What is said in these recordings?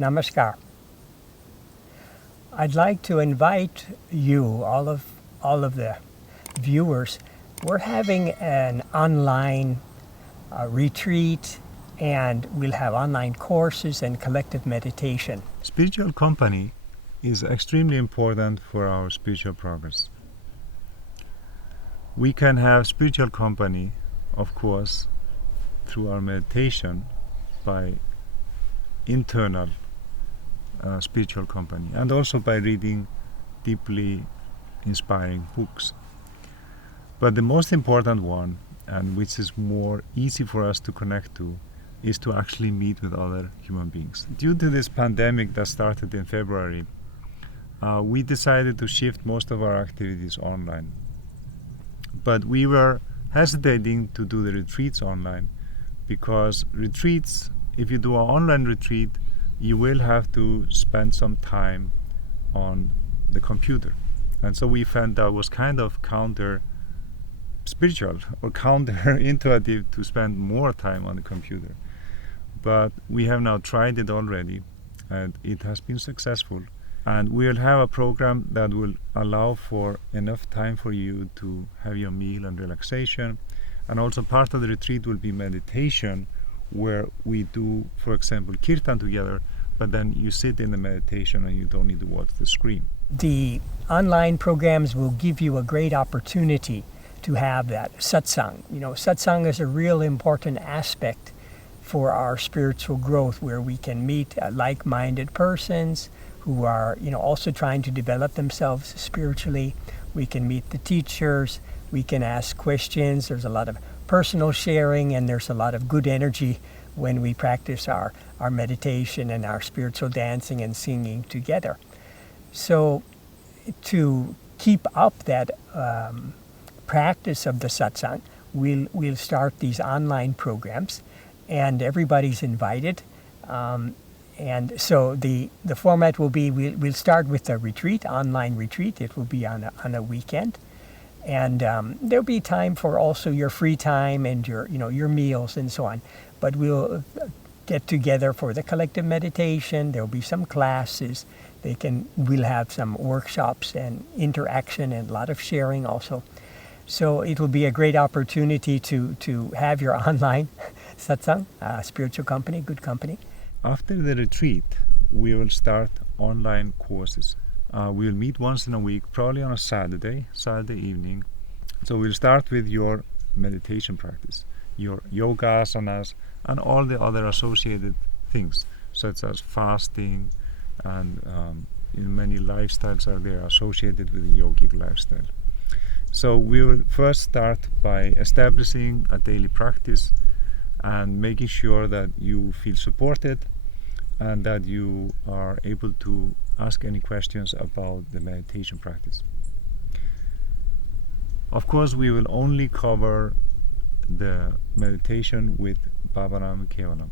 Namaskar. I'd like to invite you, all of the viewers. We're having an online retreat, and we'll have online courses and collective meditation. Spiritual company is extremely important for our spiritual progress. We can have spiritual company, of course, through our meditation by internal spiritual company, and also by reading deeply inspiring books. But the most important one, and which is more easy for us to connect to, is to actually meet with other human beings. Due to this pandemic that started in February, we decided to shift most of our activities online. But we were hesitating to do the retreats online because retreats, if you do an online retreat, you will have to spend some time on the computer. And so we found that was kind of counter spiritual or counterintuitive to spend more time on the computer. But we have now tried it already, and it has been successful. And we'll have a program that will allow for enough time for you to have your meal and relaxation. And also part of the retreat will be meditation, where we do, for example, kirtan together, but then you sit in the meditation and you don't need to watch the screen. The online programs will give you a great opportunity to have that satsang. Satsang is a real important aspect for our spiritual growth, where we can meet like-minded persons who are, also trying to develop themselves spiritually. We can meet the teachers, we can ask questions. There's a lot of personal sharing, and there's a lot of good energy when we practice our meditation and our spiritual dancing and singing together. So to keep up that practice of the satsang, we'll start these online programs, and everybody's invited. And so the format will be, we'll start with a retreat, online retreat. It will be on a weekend. And there'll be time for also your free time and your meals and so on. But we'll get together for the collective meditation. There'll be some classes. We'll have some workshops and interaction and a lot of sharing also. So it will be a great opportunity to have your online satsang, spiritual company, good company. After the retreat, we will start online courses. We will meet once in a week, probably on a Saturday evening. So we'll start with your meditation practice, your yoga asanas, and all the other associated things, such as fasting, and many lifestyles are there associated with the yogic lifestyle. So we will first start by establishing a daily practice and making sure that you feel supported and that you are able to ask any questions about the meditation practice. Of course, we will only cover the meditation with Bhavanam Kevalam.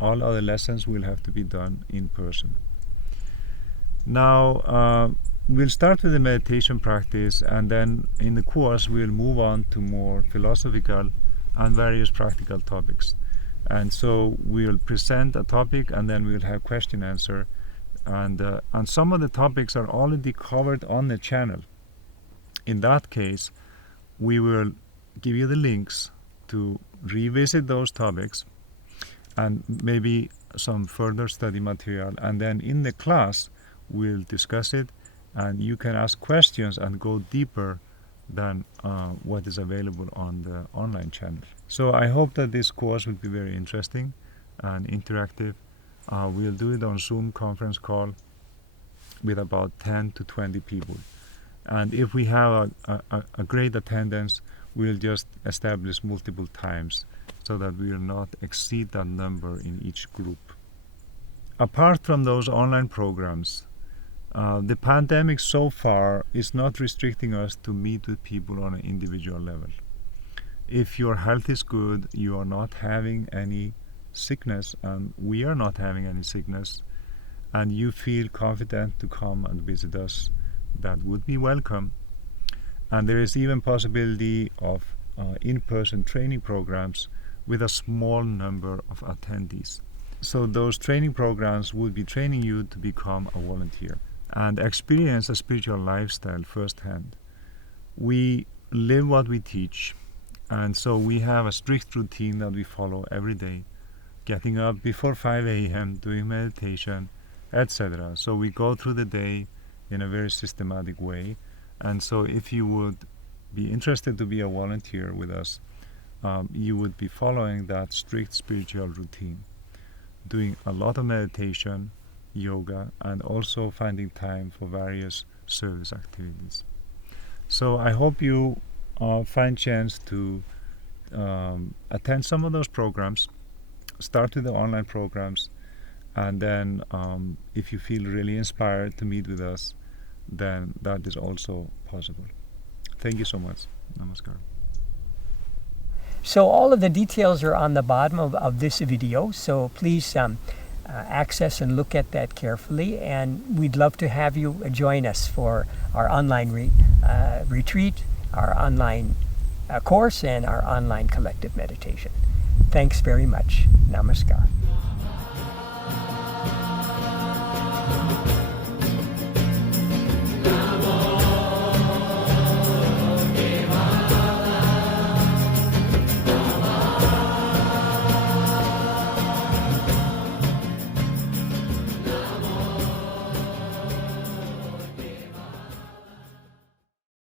All other lessons will have to be done in person. Now, we'll start with the meditation practice, and then in the course we'll move on to more philosophical and various practical topics. And so we'll present a topic, and then we'll have question answer, and some of the topics are already covered on the channel. In that case, we will give you the links to revisit those topics and maybe some further study material, and then in the class we'll discuss it, and you can ask questions and go deeper than what is available on the online channel. So I hope that this course will be very interesting and interactive. We'll do it on Zoom conference call with about 10 to 20 people. And if we have a great attendance, we'll just establish multiple times so that we will not exceed that number in each group. Apart from those online programs, the pandemic so far is not restricting us to meet with people on an individual level. If your health is good, you are not having any sickness, and we are not having any sickness, and you feel confident to come and visit us, that would be welcome. And there is even possibility of in-person training programs with a small number of attendees. so those training programs would be training you to become a volunteer and experience a spiritual lifestyle firsthand. We live what we teach, and so we have a strict routine that we follow every day, getting up before 5 a.m., doing meditation, etc. So we go through the day in a very systematic way. And so if you would be interested to be a volunteer with us, you would be following that strict spiritual routine, doing a lot of meditation, yoga, and also finding time for various service activities. So I hope you find chance to attend some of those programs, start with the online programs, and then if you feel really inspired to meet with us, then that is also possible. Thank you so much. Namaskar. So all of the details are on the bottom of this video, so please access and look at that carefully, and we'd love to have you join us for our online retreat, our online course, and our online collective meditation. Thanks very much. Namaskar.